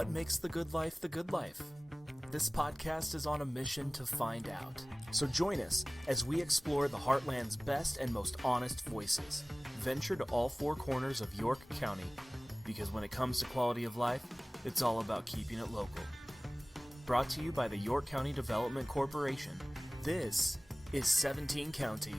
What makes the good life the good life? This podcast is on a mission to find out. So join us as we explore the Heartland's best and most honest voices. Venture to all four corners of York County, because when it comes to quality of life, it's all about keeping it local. Brought to you by the York County Development Corporation, this is 17 County.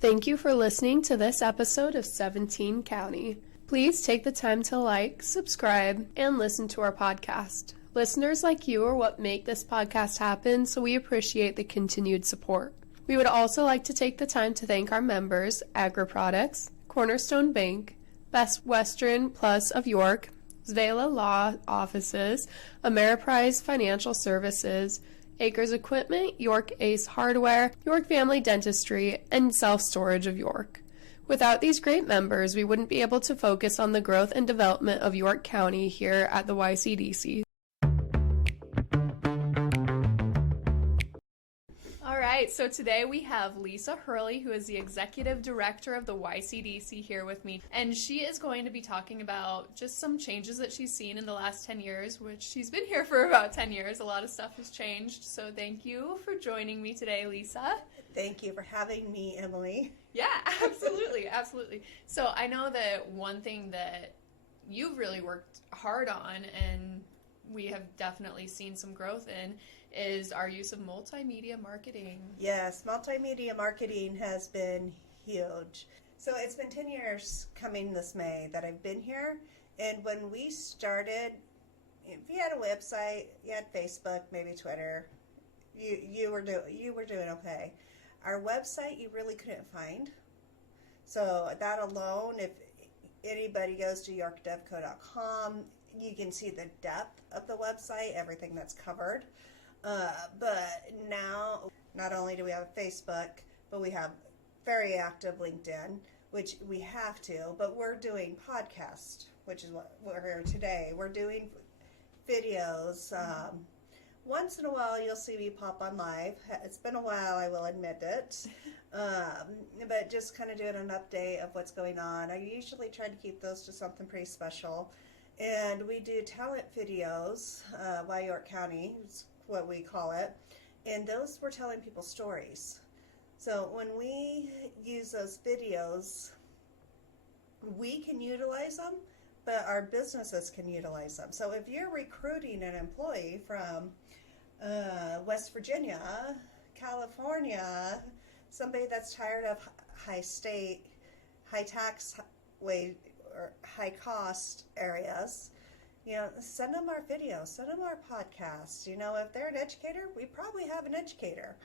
Thank you for listening to this episode of 17 County. Please take the time to like, subscribe, and listen to our podcast. Listeners like you are what make this podcast happen, so we appreciate the continued support. We would also like to take the time to thank our members, AgriProducts, Cornerstone Bank, Best Western Plus of York, Zvela Law Offices, Ameriprise Financial Services, Acres Equipment, York Ace Hardware, York Family Dentistry, and Self Storage of York. Without these great members, we wouldn't be able to focus on the growth and development of York County here at the YCDC. All right, so today we have Lisa Hurley, who is the Executive Director of the YCDC, here with me. And she is going to be talking about just some changes that she's seen in the last 10 years, which she's been here for about 10 years. A lot of stuff has changed. So thank you for joining me today, Lisa. Thank you for having me, Emily. Yeah, absolutely, absolutely. So I know that one thing that you've really worked hard on, and we have definitely seen some growth in, is our use of multimedia marketing. Yes, multimedia marketing has been huge. So it's been 10 years coming this May that I've been here. And when we started, if you had a website, you had Facebook, maybe Twitter, you were doing okay. Our website you really couldn't find. So that alone, if anybody goes to yorkdevco.com, you can see the depth of the website, everything that's covered. But now, not only do we have Facebook, but we have very active LinkedIn, which we have to, but we're doing podcasts, which is what we're here today. We're doing videos. Once in a while, you'll see me pop on live. It's been a while, I will admit it. But just kind of doing an update of what's going on. I usually try to keep those to something pretty special. And we do talent videos, by York County, is what we call it. And those we're telling people stories. So when we use those videos, we can utilize them, but our businesses can utilize them. So if you're recruiting an employee from West Virginia, California, somebody that's tired of high tax wage or high cost areas, send them our videos, send them our podcasts. If they're an educator, we probably have an educator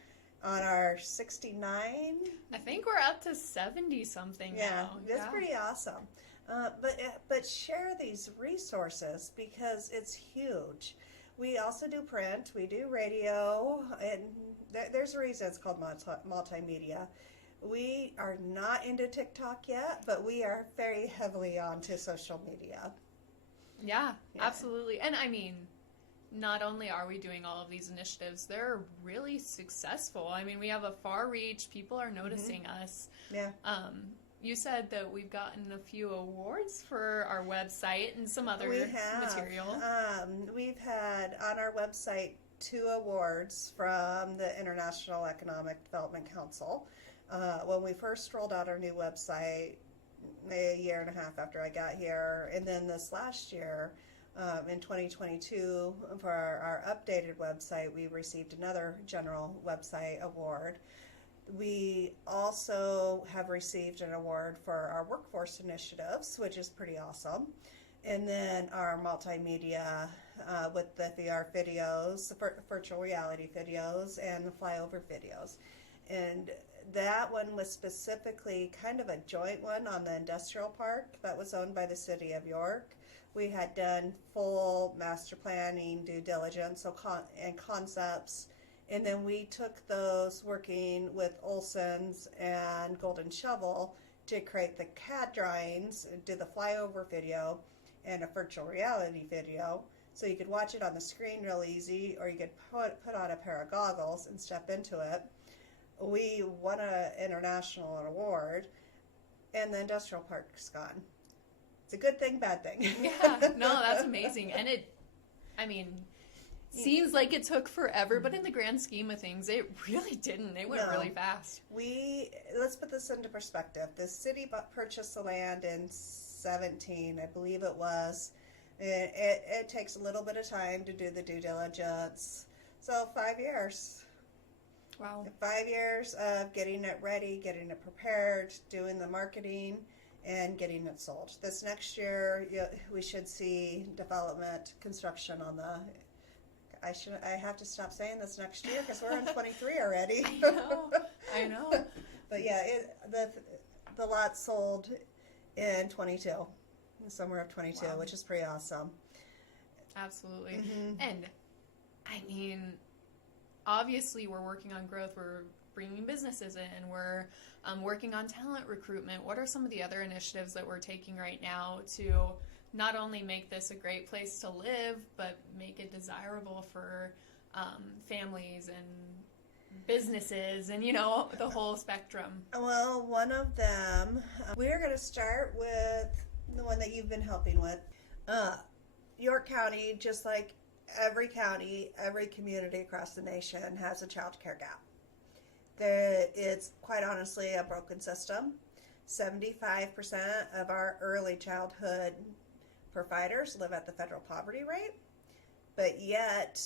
on our 69. I think we're up to 70 something now. That's pretty awesome. But share these resources because it's huge. We also do print, we do radio, and there's a reason it's called multimedia. We are not into TikTok yet, but we are very heavily onto social media. Yeah, absolutely. And I mean, not only are we doing all of these initiatives, they're really successful. I mean, we have a far reach, people are noticing us. Yeah. You said that we've gotten a few awards for our website and some other material. We've had on our website 2 awards from the International Economic Development Council. When we first rolled out our new website, a year and a half after I got here, and then this last year, in 2022, for our updated website, we received another general website award. We also have received an award for our workforce initiatives, which is pretty awesome. And then our multimedia with the VR videos, the virtual reality videos, and the flyover videos. And that one was specifically kind of a joint one on the industrial park that was owned by the city of York. We had done full master planning, due diligence, and concepts. And then we took those working with Olson's and Golden Shovel to create the CAD drawings, do the flyover video, and a virtual reality video. So you could watch it on the screen real easy, or you could put on a pair of goggles and step into it. We won an international award, and the industrial park's gone. It's a good thing, bad thing. Yeah, no, that's amazing. And I mean, seems like it took forever, but in the grand scheme of things, it really didn't. It went really fast. Let's put this into perspective. The city purchased the land in 17, I believe it was. It takes a little bit of time to do the due diligence. So 5 years. Wow. 5 years of getting it ready, getting it prepared, doing the marketing, and getting it sold. This next year, we should see development, construction on the... I have to stop saying this next year because we're in 23 already. I know. But yeah, the lot sold in 22, in the summer of 22, which is pretty awesome. Absolutely. And I mean, obviously we're working on growth. We're bringing businesses in. We're working on talent recruitment. What are some of the other initiatives that we're taking right now to not only make this a great place to live, but make it desirable for families and businesses and, the whole spectrum? Well, one of them, we're going to start with the one that you've been helping with. York County, just like every county, every community across the nation, has a child care gap. It's quite honestly a broken system. 75% of our early childhood providers live at the federal poverty rate, but yet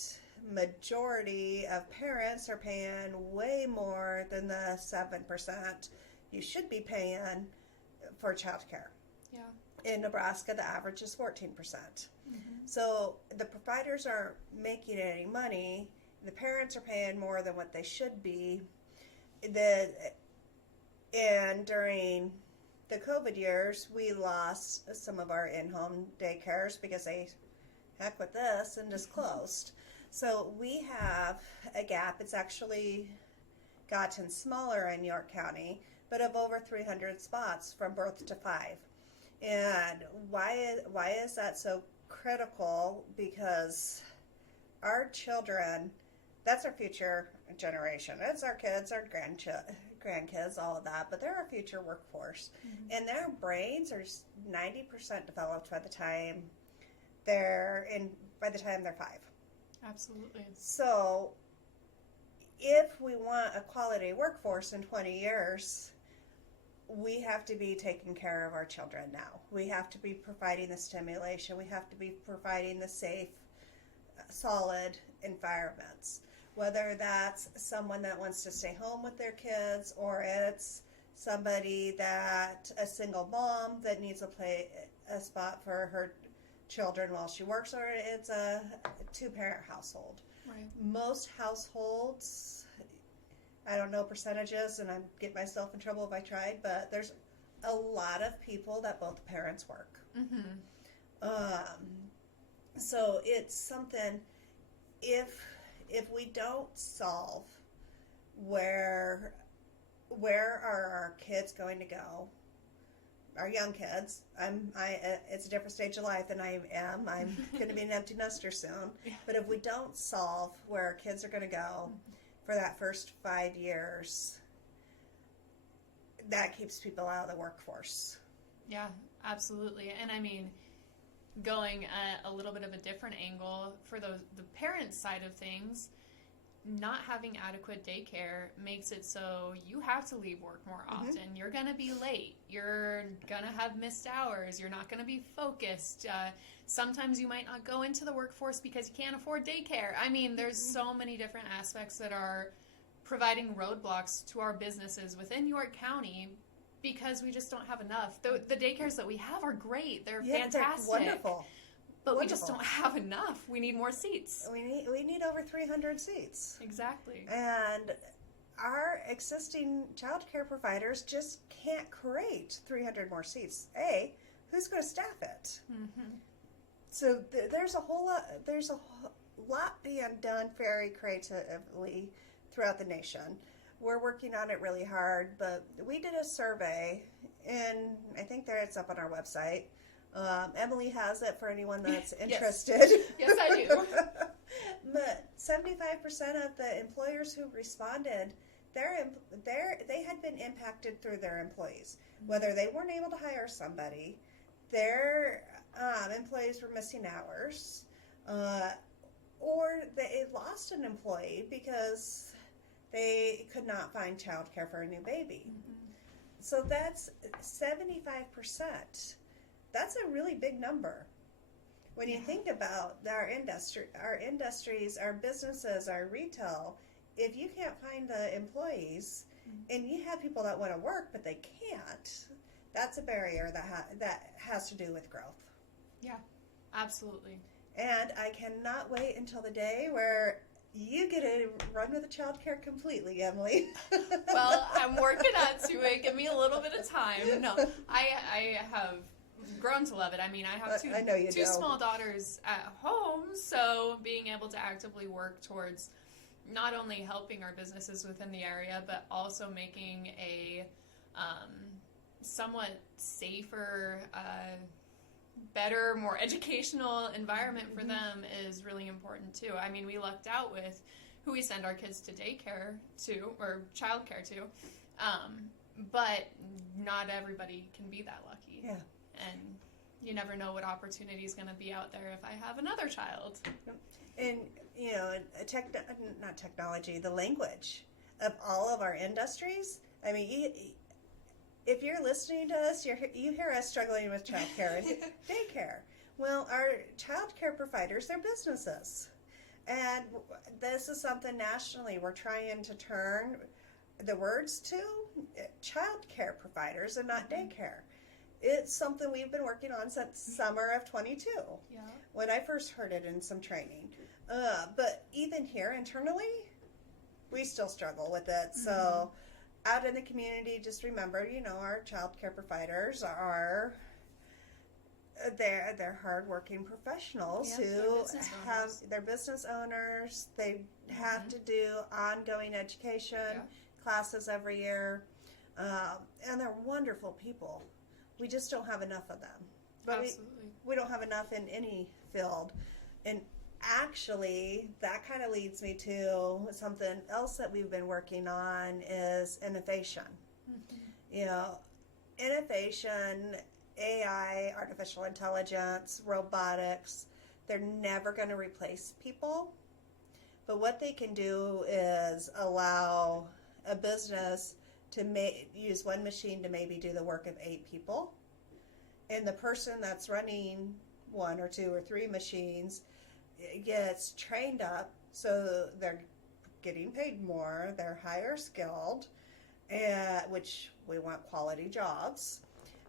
majority of parents are paying way more than the 7% you should be paying for child care. Yeah. In Nebraska, the average is 14%. So the providers aren't making any money. The parents are paying more than what they should be. And during the COVID years, we lost some of our in-home daycares because they, heck with this, and just closed. So we have a gap. It's actually gotten smaller in York County, but of over 300 spots from birth to 5. And why is that so critical? Because our children, that's our future generation. It's our kids, our grandkids, all of that, but they're our future workforce. And their brains are 90% developed by the time they're 5. Absolutely. So if we want a quality workforce in 20 years, we have to be taking care of our children now. We have to be providing the stimulation. We have to be providing the safe, solid environments. Whether that's someone that wants to stay home with their kids, or it's somebody a single mom that needs a spot for her children while she works, or it's a 2-parent household. Right. Most households, I don't know percentages, and I'd get myself in trouble if I tried, but there's a lot of people that both parents work. So it's something, if we don't solve where are our kids going to go, our young kids, it's a different stage of life than I am. I'm going to be an empty nester soon. Yeah. But if we don't solve where our kids are going to go for that first 5 years, that keeps people out of the workforce. Yeah, absolutely. And I mean, going at a little bit of a different angle for the parent side of things, not having adequate daycare makes it so you have to leave work more often. You're going to be late. You're going to have missed hours. You're not going to be focused. Sometimes you might not go into the workforce because you can't afford daycare. I mean, there's so many different aspects that are providing roadblocks to our businesses within York County because we just don't have enough. The daycares that we have are great. They're fantastic. They're wonderful. But we just don't have enough. We need more seats. We need over 300 seats. Exactly. And our existing child care providers just can't create 300 more seats. Who's going to staff it? So there's a lot being done very creatively throughout the nation. We're working on it really hard, but we did a survey, and I think it's up on our website. Emily has it for anyone that's interested. Yes, I do. But 75% of the employers who responded, they had been impacted through their employees. Whether they weren't able to hire somebody, their employees were missing hours. or they lost an employee because they could not find childcare for a new baby. So that's 75%. That's a really big number. When you think about our industries, our businesses, our retail, if you can't find the employees and you have people that want to work but they can't, that's a barrier that has to do with growth. Yeah, absolutely. And I cannot wait until the day where you get to run with the childcare completely, Emily. Well, I'm working on to it. Give me a little bit of time. No, I have grown to love it. I mean, I have two small daughters at home, so being able to actively work towards not only helping our businesses within the area, but also making a somewhat safer, better, more educational environment for them is really important too. I mean, we lucked out with who we send our kids to daycare to, or childcare to, but not everybody can be that lucky. Yeah. And you never know what opportunity is going to be out there if I have another child. And, you know, not technology, the language of all of our industries. I mean, if you're listening to us, you hear us struggling with childcare and daycare. Well, our childcare providers, they're businesses. And this is something nationally we're trying to turn the words to childcare providers and not daycare. It's something we've been working on since summer of 22 when I first heard it in some training. But even here internally, we still struggle with it. So out in the community, just remember, you know, our child care providers are they're hardworking professionals who they're business owners. They have to do ongoing education classes every year, and they're wonderful people. We just don't have enough of them. But we don't have enough in any field. And actually, that kind of leads me to something else that we've been working on is innovation. You know, innovation, AI, artificial intelligence, robotics, they're never going to replace people. But what they can do is allow a business to use one machine to maybe do the work of 8 people. And the person that's running 1 or 2 or 3 machines gets trained up, so they're getting paid more, they're higher skilled, which we want quality jobs.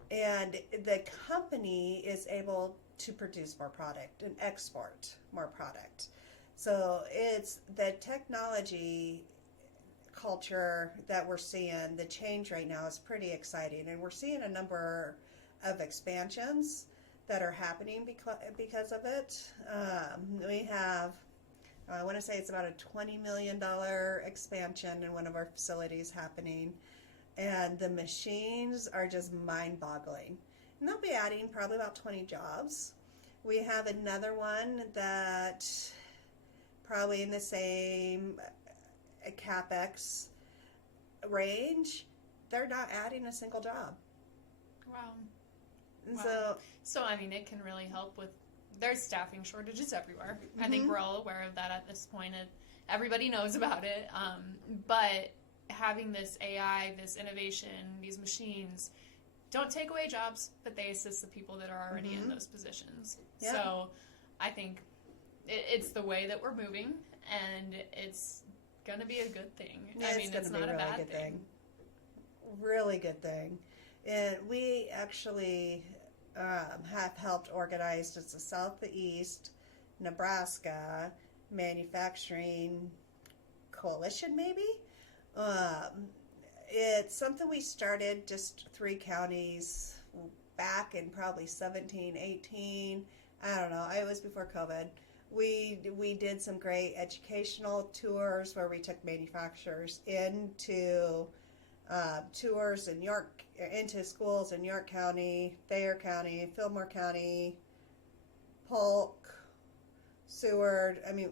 And the company is able to produce more product and export more product. So it's the technology culture that we're seeing, the change right now is pretty exciting, and we're seeing a number of expansions that are happening because of it. We have, I want to say it's about a $20 million expansion in one of our facilities happening, and the machines are just mind-boggling. And they'll be adding probably about 20 jobs. We have another one that probably in the same CapEx range, they're not adding a single job. Wow. And so I mean, it can really help with, there's staffing shortages everywhere. I think we're all aware of that at this point. Everybody knows about it. But having this AI, this innovation, these machines don't take away jobs, but they assist the people that are already in those positions. Yeah. So I think it's the way that we're moving, and it's going to be a good thing. I mean, it's not a bad thing. Really good thing. And we actually have helped organize, it's the Southeast Nebraska Manufacturing Coalition, maybe? It's something we started, just 3 counties back in probably 17, 18. I don't know. It was before COVID. We did some great educational tours where we took manufacturers into tours in into schools in York County, Thayer County, Fillmore County, Polk, Seward. I mean,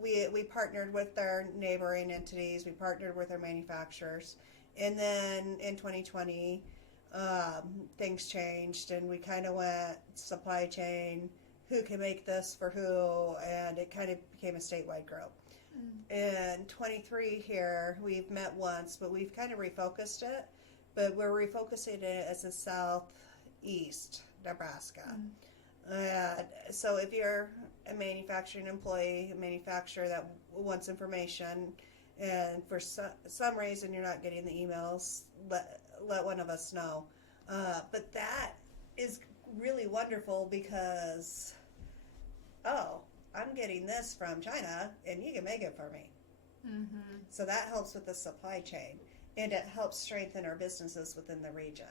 we partnered with their neighboring entities. We partnered with their manufacturers. And then in 2020, things changed, and we kind of went supply chain, who can make this for who, and it kind of became a statewide group. In 23 here, we've met once, but we've kind of refocused it. But we're refocusing it as a southeast Nebraska. So if you're a manufacturing employee, a manufacturer that wants information, and for some reason you're not getting the emails, let one of us know. But that is really wonderful because, I'm getting this from China, and you can make it for me. So that helps with the supply chain, and it helps strengthen our businesses within the region.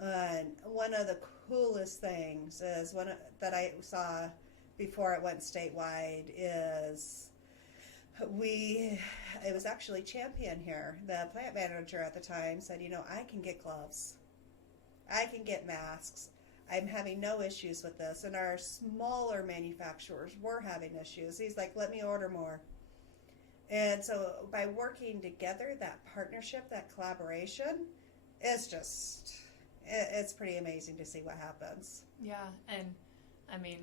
And one of the coolest things is that I saw before it went statewide is it was actually Champion here. The plant manager at the time said, I can get gloves. I can get masks. I'm having no issues with this. And our smaller manufacturers were having issues. He's like, let me order more. And so by working together, that partnership, that collaboration, it's pretty amazing to see what happes. Yeah, and I mean,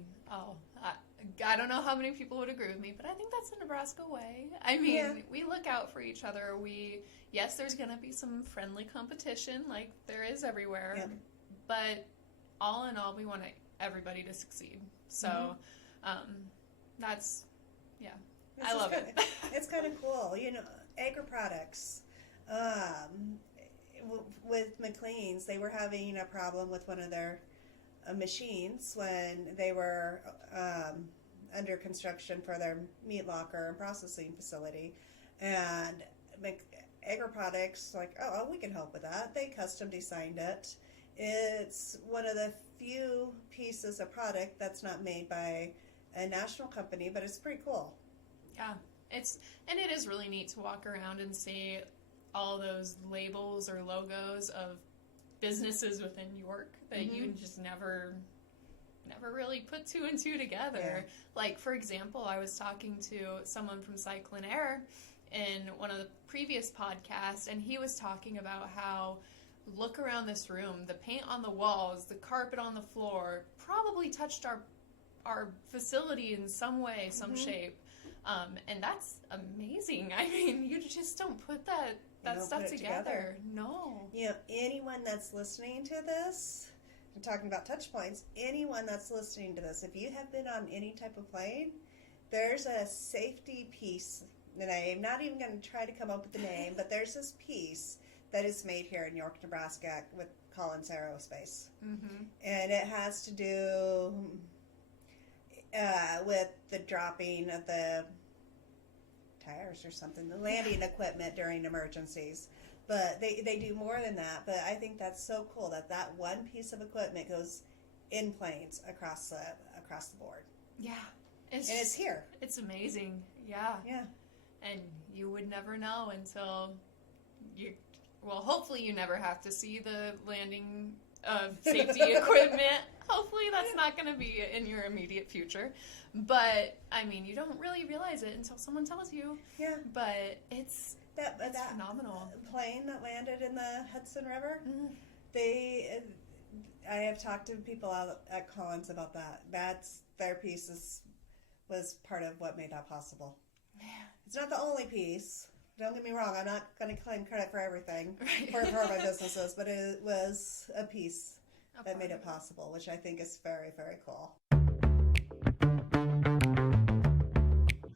I don't know how many people would agree with me, but I think that's the Nebraska way. I mean, we look out for each other. Yes, there's going to be some friendly competition like there is everywhere, but all in all, we want everybody to succeed. So that's, I love it. It's kind of cool. Agri products. With McLean's, they were having a problem with one of their machines when they were under construction for their meat locker and processing facility. And Agri products, like, we can help with that. They custom designed it. It's one of the few pieces of product that's not made by a national company, but it's pretty cool. Yeah, it is really neat to walk around and see all those labels or logos of businesses within York that you just never really put two and two together. Yeah. Like, for example, I was talking to someone from Cyclone Air in one of the previous podcasts, and he was talking about how, look around this room, the paint on the walls, the carpet on the floor probably touched our facility in some way, some shape. And that's amazing. I mean, you just don't put that stuff together. No. Anyone that's listening to this, I'm talking about touch points, anyone that's listening to this, if you have been on any type of plane, there's a safety piece, and I am not even going to try to come up with the name, but there's this piece that is made here in York, Nebraska with Collins Aerospace. And it has to do with the dropping of the tires or something, the landing equipment during emergencies. But they do more than that. But I think that's so cool that one piece of equipment goes in planes across the board. Yeah. It's here. It's amazing. Yeah. Yeah. And you would never know until hopefully you never have to see the landing of safety equipment. Hopefully that's not going to be in your immediate future. But, I mean, you don't really realize it until someone tells you. Yeah. But it's phenomenal. Plane that landed in the Hudson River, I have talked to people out at Collins about that. That's their piece was part of what made that possible. Man. It's not the only piece. Don't get me wrong, I'm not going to claim credit for everything for my businesses, but it was a piece that made it possible, which I think is very, very cool.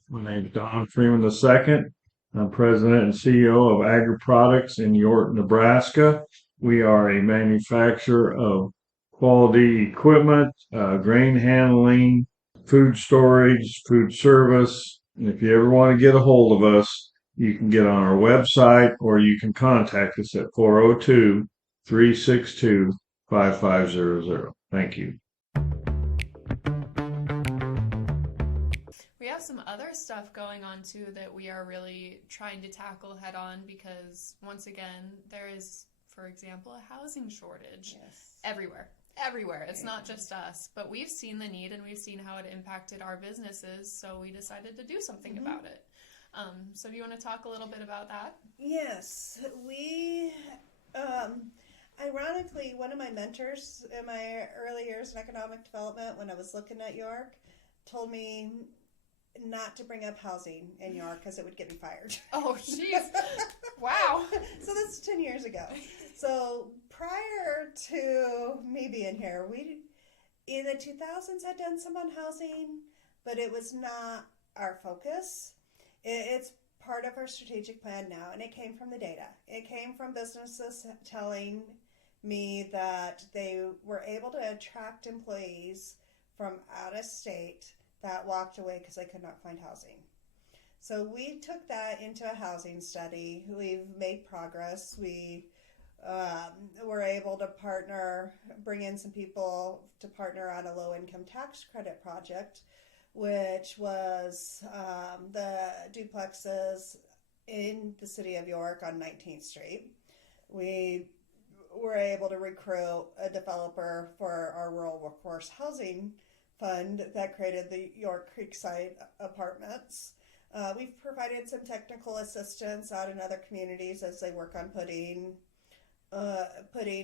My name is Don Freeman II. I'm President and CEO of Agri Products in York, Nebraska. We are a manufacturer of quality equipment, grain handling, food storage, food service. And if you ever want to get a hold of us, you can get on our website or you can contact us at 402-362-5500. Thank you. We have some other stuff going on too that we are really trying to tackle head on because once again, there is, for example, a housing shortage everywhere. It's not just us, but we've seen the need and we've seen how it impacted our businesses, so we decided to do something about it. So do you want to talk a little bit about that? Yes, Ironically, one of my mentors in my early years in economic development, when I was looking at York, told me not to bring up housing in York because it would get me fired. Oh, jeez. Wow. So that's 10 years ago. So prior to me being here, we in the 2000s had done some on housing, but it was not our focus. It's part of our strategic plan now, and it came from the data. It came from businesses telling me that they were able to attract employees from out of state that walked away because they could not find housing. So we took that into a housing study. We've made progress. We were able to bring in some people to partner on a low-income tax credit project, which was the duplexes in the city of York on 19th Street. We were able to recruit a developer for our rural workforce housing fund that created the York Creekside apartments. We've provided some technical assistance out in other communities as they work on putting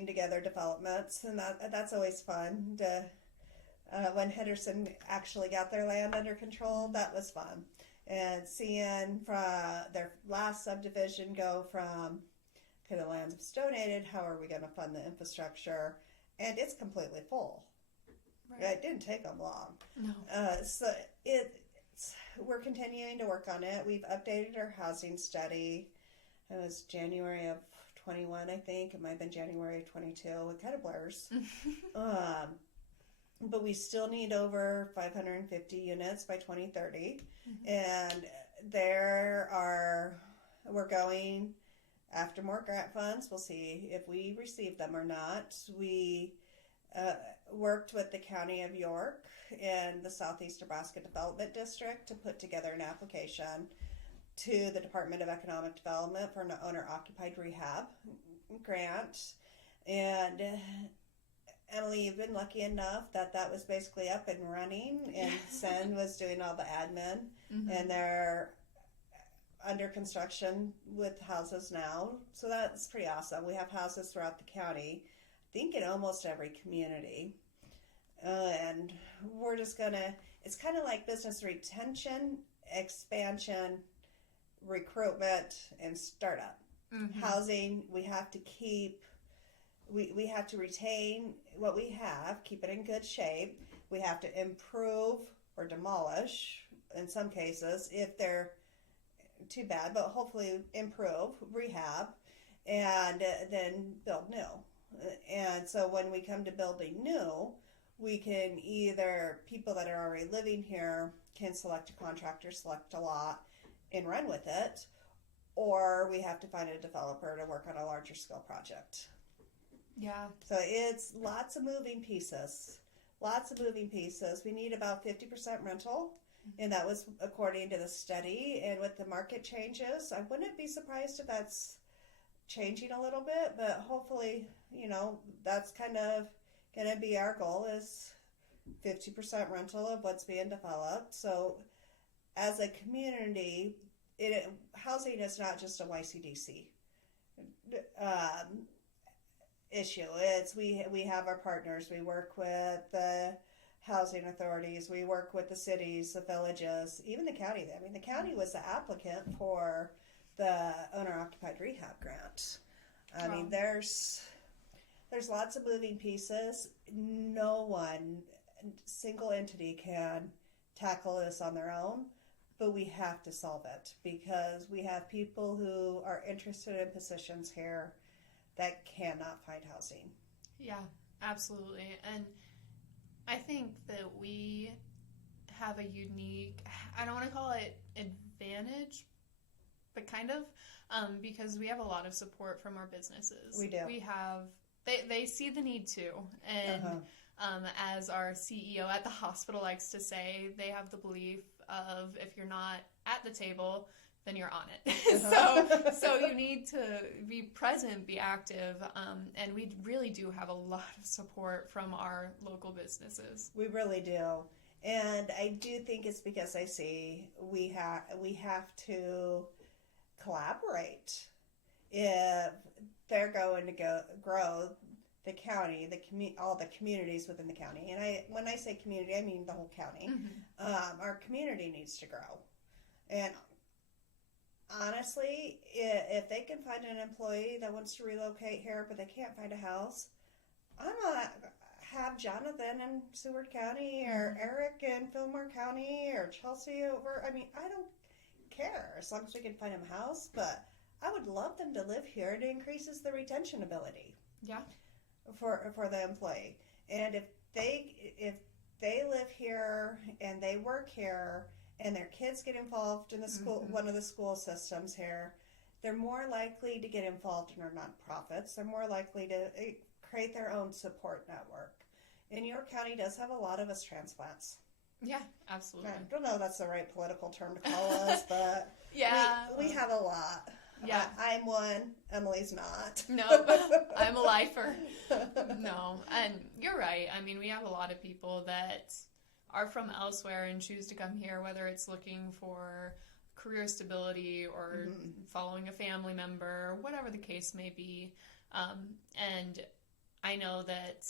together developments, and that's always fun. When Henderson actually got their land under control, that was fun. And seeing from their last subdivision go from, okay, the lands was donated, how are we going to fund the infrastructure? And it's completely full. Right. It didn't take them long. No. So we're continuing to work on it. We've updated our housing study. It was January of 21, I think. It might have been January of 22. It kind of blurs. But we still need over 550 units by 2030. Mm-hmm. And we're going after more grant funds. We'll see if we receive them or not. We worked with the County of York and the Southeast Nebraska Development District to put together an application to the Department of Economic Development for an owner-occupied rehab grant. And Emily, you've been lucky enough that was basically up and running, and Sen was doing all the admin, mm-hmm. and they're under construction with houses now. So that's pretty awesome. We have houses throughout the county, I think in almost every community. And we're just it's kind of like business retention, expansion, recruitment, and startup. Mm-hmm. Housing, we have to retain what we have, keep it in good shape. We have to improve or demolish, in some cases, if they're too bad, but hopefully improve, rehab, and then build new. And so when we come to building new, we can either, people that are already living here can select a contractor, select a lot, and run with it, or we have to find a developer to work on a larger scale project. Yeah. So it's lots of moving pieces. We need about 50% rental, and that was according to the study. And with the market changes, I wouldn't be surprised if that's changing a little bit, but hopefully, that's kind of going to be our goal, is 50% rental of what's being developed. So as a community, housing is not just a YCDC issue. It's we have our partners. We work with the housing authorities. We work with the cities, the villages, even the county. I mean, the county was the applicant for the owner-occupied rehab grant. I mean, there's lots of moving pieces. No one single entity can tackle this on their own, but we have to solve it because we have people who are interested in positions here that cannot find housing. Yeah, absolutely. And I think that we have a unique, I don't want to call it advantage, but kind of, because we have a lot of support from our businesses. We do. We have, they see the need too. And as our CEO at the hospital likes to say, they have the belief of if you're not at the table, then you're on it. So you need to be present, be active, and we really do have a lot of support from our local businesses. We really do. And I do think it's because I see we have to collaborate. If they're going to grow the county, all the communities within the county. And when I say community, I mean the whole county. Our community needs to grow. And honestly, if they can find an employee that wants to relocate here, but they can't find a house, I'm going to have Jonathan in Seward County or Eric in Fillmore County or Chelsea over. I mean, I don't care as long as we can find them a house, but I would love them to live here. It increases the retention ability. Yeah. For the employee. And if they live here and they work here and their kids get involved in the school, one of the school systems here, they're more likely to get involved in our nonprofits. They're more likely to create their own support network. And York County does have a lot of us transplants. Yeah, absolutely. I don't know if that's the right political term to call us, but yeah, we have a lot. Yeah. I'm one. Emily's not. No, I'm a lifer. No, and you're right. I mean, we have a lot of people that are from elsewhere and choose to come here, whether it's looking for career stability or following a family member, whatever the case may be. And I know that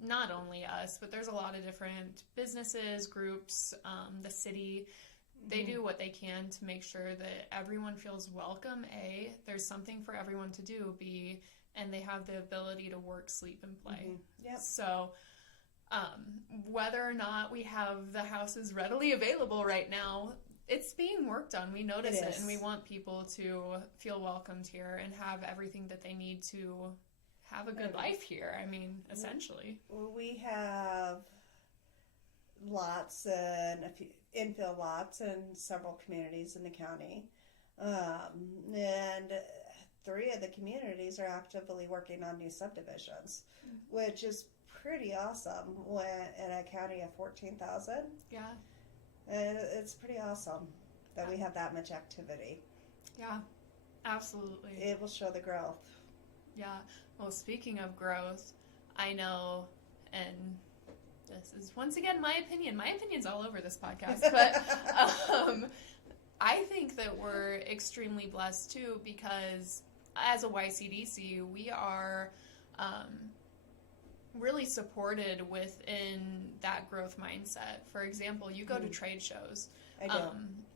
not only us, but there's a lot of different businesses, groups, the city. They do what they can to make sure that everyone feels welcome, A, there's something for everyone to do, B, and they have the ability to work, sleep, and play. Yep. So whether or not we have the houses readily available right now, it's being worked on. We notice it, and we want people to feel welcomed here and have everything that they need to have a good life here. I mean, essentially. We have lots and a few infill lots in several communities in the county. And 3 of the communities are actively working on new subdivisions, which is pretty awesome in a county of 14,000. Yeah. And it's pretty awesome that we have that much activity. Yeah, absolutely. It will show the growth. Yeah. Well, speaking of growth, I know, and this is once again my opinion. My opinion's all over this podcast, but I think that we're extremely blessed too, because as a YCDC, we are really supported within that growth mindset. For example, you go to trade shows, I do.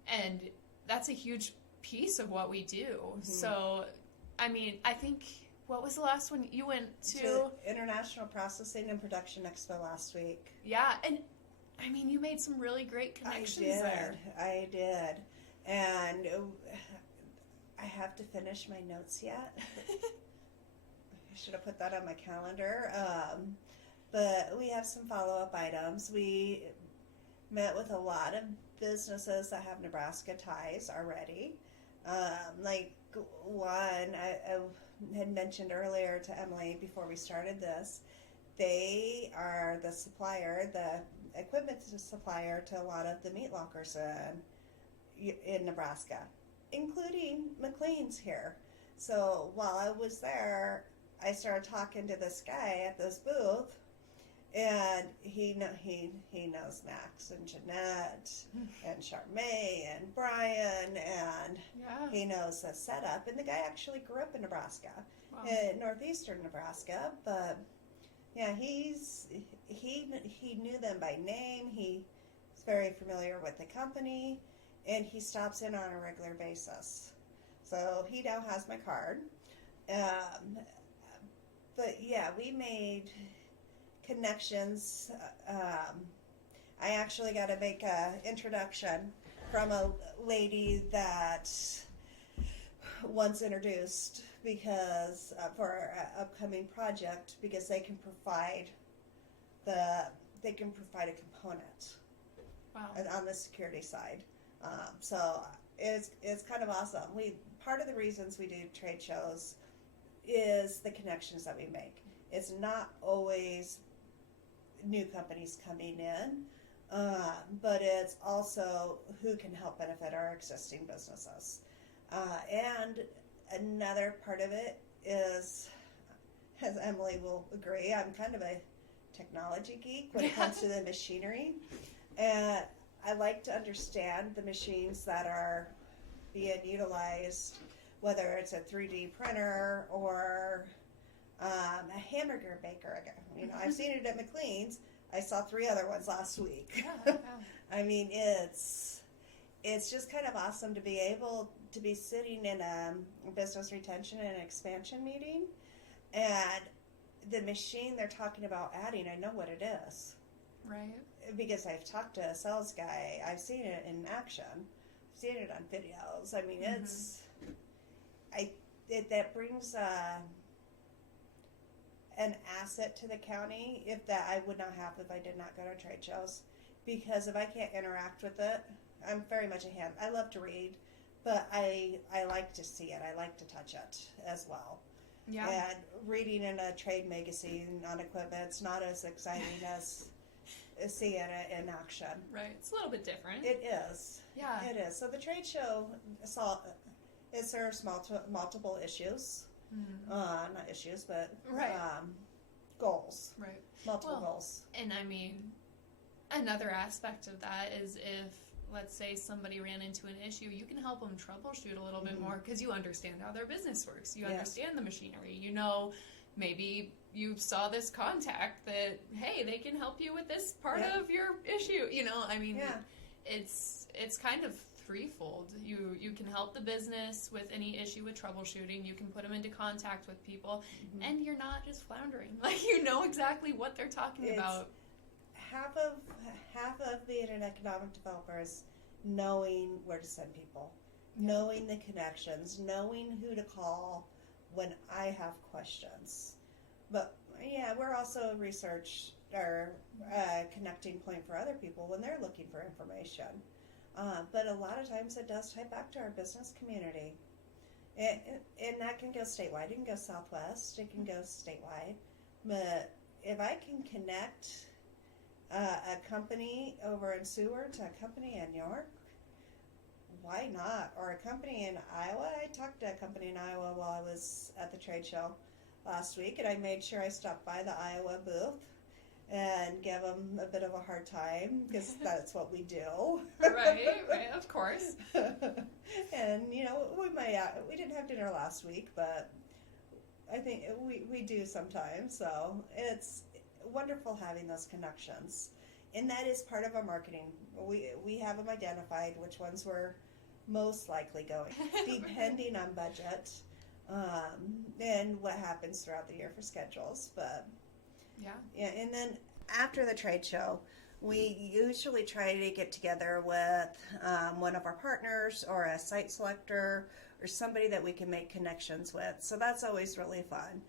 and that's a huge piece of what we do. So, I mean, I think, what was the last one you went to? International Processing and Production Expo last week. Yeah, and I mean, you made some really great connections there. I did. And I have to finish my notes yet. I should have put that on my calendar. But we have some follow-up items. We met with a lot of businesses that have Nebraska ties already. Like one, I had mentioned earlier to Emily before we started this, they are the supplier, the equipment supplier to a lot of the meat lockers in Nebraska, including McLean's here. So while I was there, I started talking to this guy at this booth, and he knows Max and Jeanette and Charmaine and Brian, and he knows the setup. And the guy actually grew up in Nebraska, in northeastern Nebraska. But yeah, he knew them by name. He's very familiar with the company, and he stops in on a regular basis. So he now has my card. But yeah, we made connections. I actually got to make an introduction from a lady that once introduced because for an upcoming project, because they can provide a component on the security side. So it's kind of awesome. Part of the reasons we do trade shows is the connections that we make. It's not always new companies coming in, but it's also who can help benefit our existing businesses. And another part of it is, as Emily will agree, I'm kind of a technology geek when it comes to the machinery. And I like to understand the machines that are being utilized whether it's a 3D printer or a hamburger baker. You know, I've seen it at McLean's. I saw 3 other ones last week. Yeah. I mean, it's just kind of awesome to be able to be sitting in a business retention and expansion meeting, and the machine they're talking about adding, I know what it is. Right. Because I've talked to a sales guy. I've seen it in action. I've seen it on videos. I mean, that brings an asset to the county that I would not have if I did not go to trade shows. Because if I can't interact with it, I'm very much a hand. I love to read, but I like to see it. I like to touch it as well. Yeah. And reading in a trade magazine on equipment, it's not as exciting as seeing it in action. Right. It's a little bit different. It is. Yeah. It is. So the trade show it serves multiple issues. Not issues, but right. Goals. Right. Multiple goals. And I mean, another aspect of that is if, let's say, somebody ran into an issue, you can help them troubleshoot a little bit more because you understand how their business works. You understand the machinery. You know, maybe you saw this contact that, hey, they can help you with this part of your issue. You know, I mean, it's kind of threefold. You can help the business with any issue with troubleshooting. You can put them into contact with people, and you're not just floundering. Like, you know exactly what they're talking about. Half of being an economic developer is knowing where to send people, knowing the connections, knowing who to call when I have questions. But we're also a research or connecting point for other people when they're looking for information. But a lot of times it does tie back to our business community. And that can go statewide. It can go Southwest. It can go statewide. But if I can connect a company over in Seward to a company in York, why not? Or a company in Iowa. I talked to a company in Iowa while I was at the trade show last week, and I made sure I stopped by the Iowa booth and give them a bit of a hard time because that's what we do. Right, of course. And, you know, we didn't have dinner last week, but I think we do sometimes. So it's wonderful having those connections. And that is part of our marketing. We have them identified, which ones we're most likely going, depending on budget and what happens throughout the year for schedules. But yeah, and then after the trade show, we usually try to get together with one of our partners or a site selector or somebody that we can make connections with. So that's always really fun.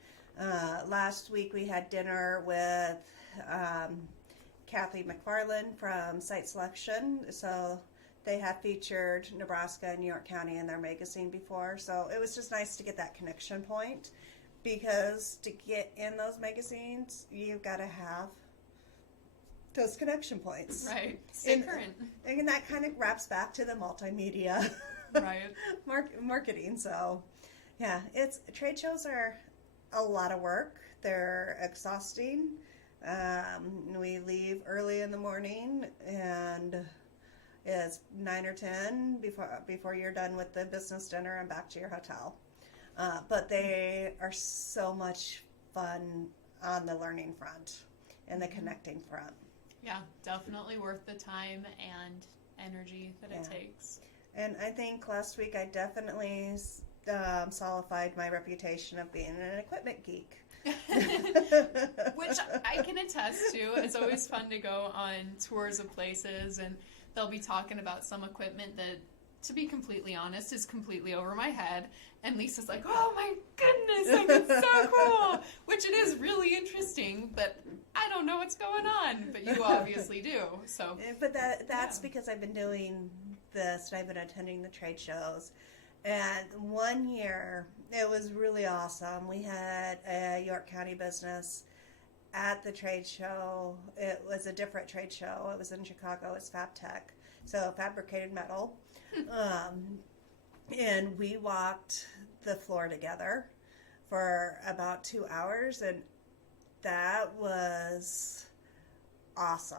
Last week we had dinner with Kathy McFarland from Site Selection. So they have featured Nebraska and New York County in their magazine before. So it was just nice to get that connection point, because to get in those magazines, you've got to have those connection points. Right. Stay current. And that kind of wraps back to the multimedia marketing. So, yeah, trade shows are a lot of work. They're exhausting. We leave early in the morning, and it's 9 or 10 before you're done with the business dinner and back to your hotel. But they are so much fun on the learning front and the connecting front. Yeah, definitely worth the time and energy that it takes. And I think last week I definitely solidified my reputation of being an equipment geek. Which I can attest to. It's always fun to go on tours of places, and they'll be talking about some equipment that, to be completely honest, is completely over my head. And Lisa's like, oh my goodness, like, it's so cool. Which it is really interesting, but I don't know what's going on. But you obviously do. So, but that's because I've been doing this, and I've been attending the trade shows. And one year, it was really awesome. We had a York County business at the trade show. It was a different trade show. It was in Chicago. It's FabTech, so fabricated metal. And we walked the floor together for about 2 hours, and that was awesome.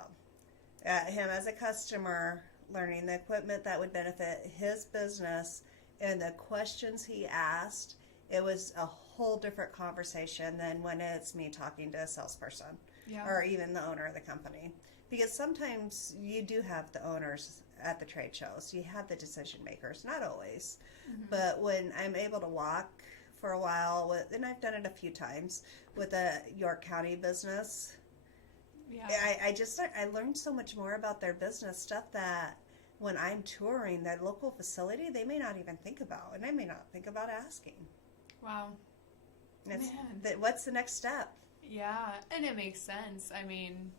Him as a customer, learning the equipment that would benefit his business and the questions he asked, it was a whole different conversation than when it's me talking to a salesperson or even the owner of the company. Because sometimes you do have the owners at the trade shows. You have the decision makers, not always. But when I'm able to walk for a while, and I've done it a few times with a York County business, I learned so much more about their business stuff that when I'm touring their local facility, they may not even think about, and I may not think about asking. Wow. What's the next step? Yeah, and it makes sense. I mean,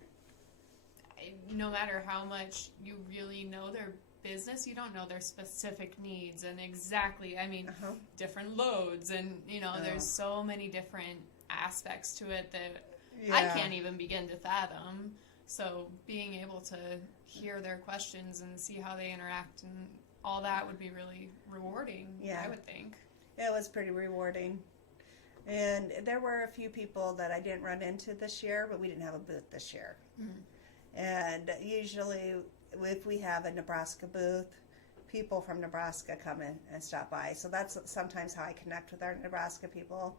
no matter how much you really know their business, you don't know their specific needs and exactly, different loads, and, there's so many different aspects to it that I can't even begin to fathom. So being able to hear their questions and see how they interact and all that would be really rewarding, I would think. It was pretty rewarding. And there were a few people that I didn't run into this year, but we didn't have a booth this year. And usually if we have a Nebraska booth, people from Nebraska come in and stop by. So that's sometimes how I connect with our Nebraska people.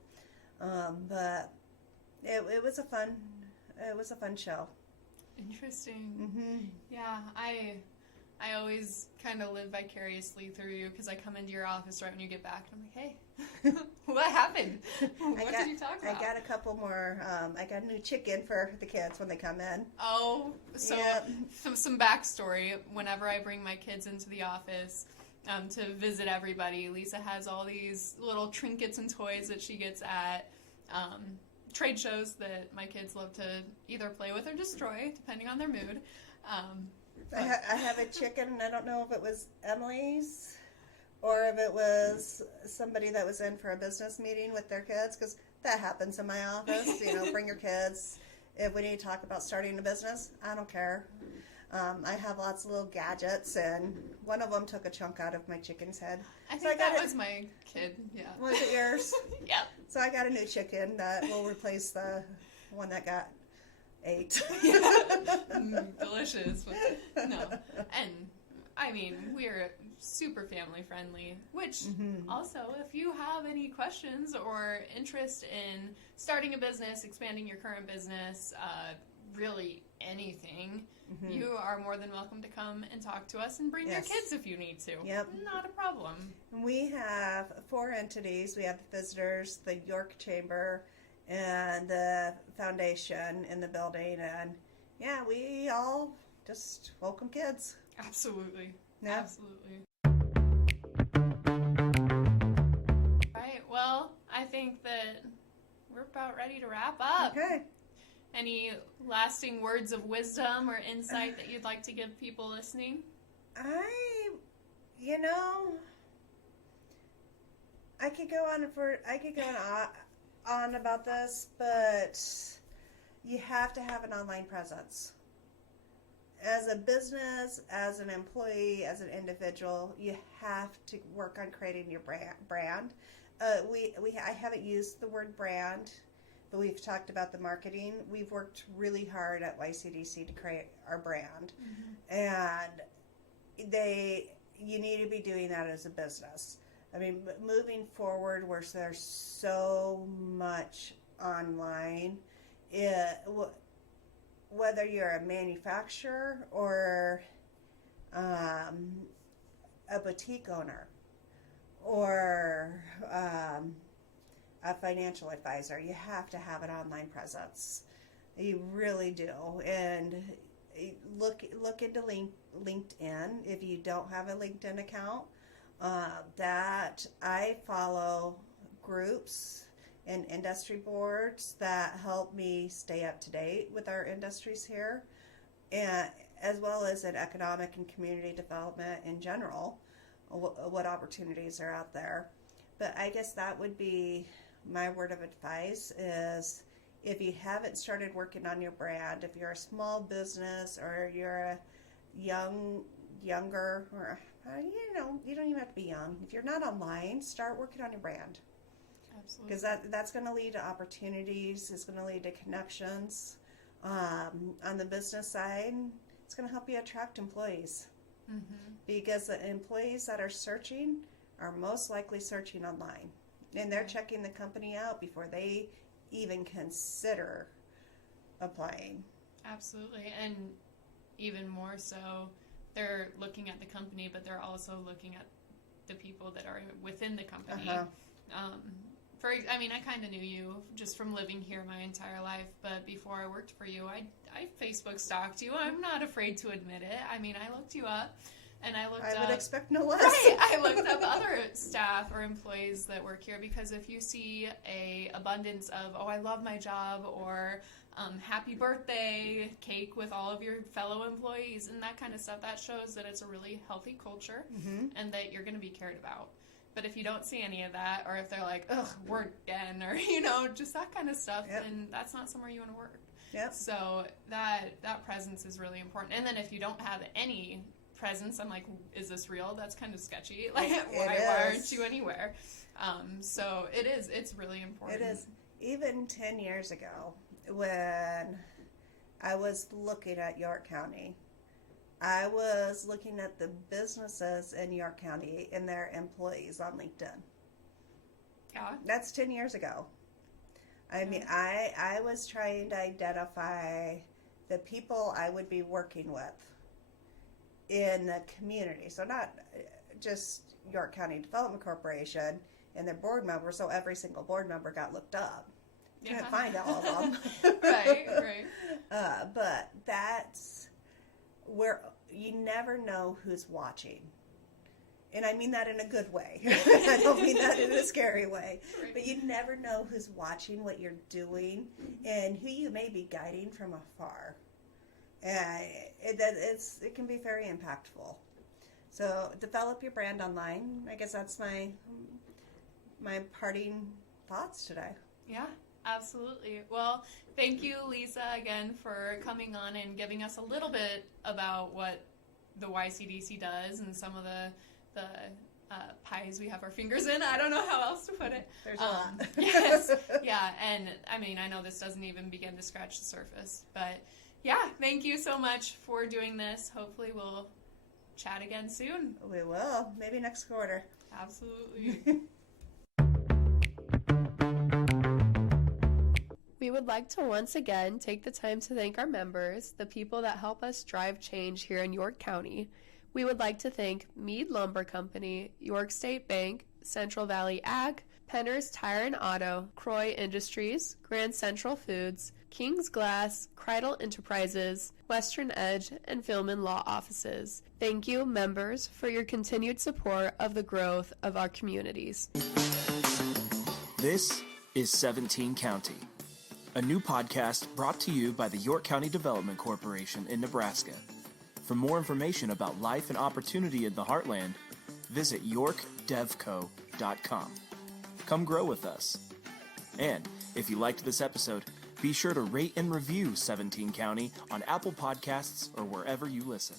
But it was a fun show. Interesting. Yeah, I always kind of live vicariously through you because I come into your office right when you get back and I'm like, hey, what happened? What did you talk about? I got a couple more. I got a new chicken for the kids when they come in. Oh, so some backstory. Whenever I bring my kids into the office to visit everybody, Lisa has all these little trinkets and toys that she gets at trade shows that my kids love to either play with or destroy, depending on their mood. I have a chicken, and I don't know if it was Emily's or if it was somebody that was in for a business meeting with their kids, because that happens in my office. Bring your kids. If we need to talk about starting a business, I don't care. I have lots of little gadgets, and one of them took a chunk out of my chicken's head. I think that was my kid, yeah. Was it yours? Yep. So I got a new chicken that will replace the one that got ate. Delicious. No. And, I mean, we're super family friendly, which also, if you have any questions or interest in starting a business, expanding your current business, really anything, you are more than welcome to come and talk to us and bring your kids if you need to. Yep. Not a problem. We have 4 entities. We have the visitors, the York Chamber, and the foundation in the building, and we all just welcome kids. Absolutely. Yeah. Absolutely. Right, well, I think that we're about ready to wrap up. Okay. Any lasting words of wisdom or insight that you'd like to give people listening? I could go on about this, but you have to have an online presence. As a business, as an employee, as an individual, you have to work on creating your brand. I haven't used the word brand, but we've talked about the marketing. We've worked really hard at YCDC to create our brand, and you need to be doing that as a business. I mean, moving forward, where there's so much online, whether you're a manufacturer or a boutique owner or a financial advisor, you have to have an online presence. You really do. And look into LinkedIn if you don't have a LinkedIn account. That I follow groups and industry boards that help me stay up to date with our industries here, and as well as in economic and community development in general, what opportunities are out there. But I guess that would be my word of advice is, if you haven't started working on your brand, if you're a small business or you're a younger, or you don't even have to be young. If you're not online, start working on your brand. Absolutely. Because that's going to lead to opportunities. It's going to lead to connections. On the business side, it's going to help you attract employees. Because the employees that are searching are most likely searching online, and they're checking the company out before they even consider applying. Absolutely. And even more so, they're looking at the company, but they're also looking at the people that are within the company. I kind of knew you just from living here my entire life, but before I worked for you, I Facebook stalked you. I'm not afraid to admit it. I mean, I looked you up, and I would expect no less. Right, I looked up other staff or employees that work here, because if you see a abundance of, oh, I love my job, or happy birthday cake with all of your fellow employees and that kind of stuff, that shows that it's a really healthy culture and that you're going to be cared about. But if you don't see any of that, or if they're like, ugh, work again, or, just that kind of stuff, then that's not somewhere you want to work. Yep. So that presence is really important. And then if you don't have any presence, I'm like, is this real? That's kind of sketchy. Like, why aren't you anywhere? So it's really important. It is. Even 10 years ago, when I was looking at York County, I was looking at the businesses in York County and their employees on LinkedIn. Yeah. That's 10 years ago. I mean, I was trying to identify the people I would be working with in the community. So not just York County Development Corporation and their board members, so every single board member got looked up. Can't find all of them. Right. But that's where you never know who's watching. And I mean that in a good way. I don't mean that in a scary way. Right. But you never know who's watching what you're doing and who you may be guiding from afar. And it can be very impactful. So develop your brand online. I guess that's my parting thoughts today. Yeah. Absolutely. Well, thank you, Lisa, again for coming on and giving us a little bit about what the YCDC does and some of the pies we have our fingers in. I don't know how else to put it. There's a lot. Yes. Yeah. And I mean, I know this doesn't even begin to scratch the surface, but yeah, thank you so much for doing this. Hopefully we'll chat again soon. We will. Maybe next quarter. Absolutely. We would like to once again take the time to thank our members, the people that help us drive change here in York County. We would like to thank Meade Lumber Company, York State Bank, Central Valley Ag, Penner's Tire and Auto, Croy Industries, Grand Central Foods, King's Glass, Kreidel Enterprises, Western Edge, and Philman Law Offices. Thank you, members, for your continued support of the growth of our communities. This is 17 County, a new podcast brought to you by the York County Development Corporation in Nebraska. For more information about life and opportunity in the Heartland, visit yorkdevco.com. Come grow with us. And if you liked this episode, be sure to rate and review 17 County on Apple Podcasts or wherever you listen.